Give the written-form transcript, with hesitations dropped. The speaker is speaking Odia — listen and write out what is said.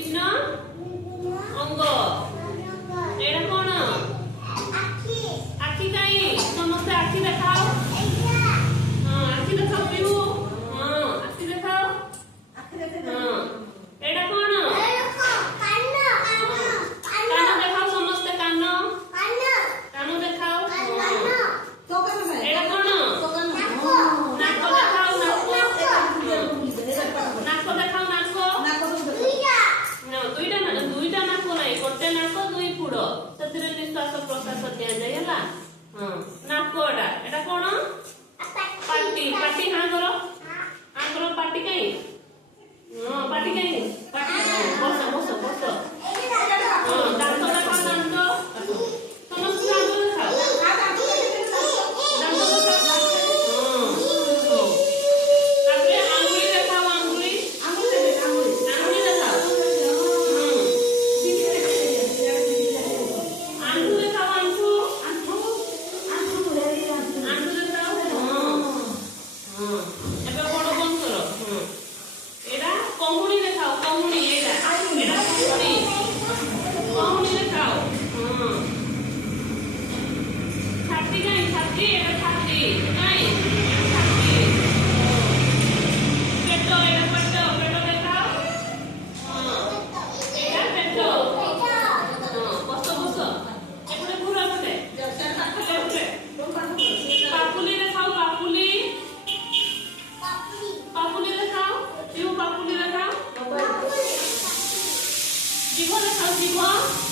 ବିଭିନ୍ନ ଅଙ୍ଗ ଏଇଟା କଣ? ଆଖି କାଇଁ ସମସ୍ତେ ଆଖି ଦେଖାଅ। ହଁ ଆଖି ଦେଖାଅ ପିହୁ। ହଁ ଆଖି ଦେଖାଅ। ହଁ ଏଇଟା କଣ? କାନ ଦେଖାଅ ସମସ୍ତେ କାନ କାନ ଦେଖାଅ। ଏଇଟା କଣ? ନାକ ଦେଖାଅ ନାକ ଦେଖାଅ ନାକ। ଦୁଇଟା ନାକ ନାହିଁ ଗୋଟେ ନାକ ଦୁଇ ପୁଡ ସେଥିରେ ନିଶ୍ୱାସ ପ୍ରଶ୍ୱାସ ଦିଆଯାଏ ହେଲା। ହଁ ନାକ ଏଟା କଣ? ପାଟି ପାଟି ହାଙ୍କର ପାଟି କାଇଁ? ହଁ ପାଟି କାଇଁ? ପାଟି ବସ ବସ ବସ। ହଁ ଦାନ୍ତ ଦେଖାଅ ଦାନ୍ତ ସମସ୍ତେ ଦାନ୍ତ ଦେଖାଅ। ଦାନ୍ତ ଦେଖାଅ। ହଁ ତାପରେ ଆଙ୍ଗୁଳି ଦେଖାଅ ଆଙ୍ଗୁଳି ଦେଖାଅ। ଆଣ୍ଠୁ ଦେଖାଅ ଆଣ୍ଠୁ ଦେଖାଅ। ହଁ ଏବେ ବଡ ବନ୍ଦ କର। ଏଇଟା କହୁଣି ଦେଖାଅ କହୁଣି ଏଇଟା କହୁଣି ଦେଖାଅ। ହଁ ଛାତି କାଇଁ ଛାତି ଏଇଟା ଛାତି କାଇଁ ଛାତି। ପେଟ ଏଇଟା ପେଟ ଦେଖାଅ। ହଁ ଏଇଟା ପେଟ। ହଁ ବସ ବସ ଏପଟେ ଘୁରା ପଟେ ପାପୁଲି ଦେଖାଅ ପାପୁଲି ଦେଖାଅ ପିହୁ ପାପୁଲି ଦେଖାଅ। ଜିଭ ଦେଖାଅ ଜିଭ।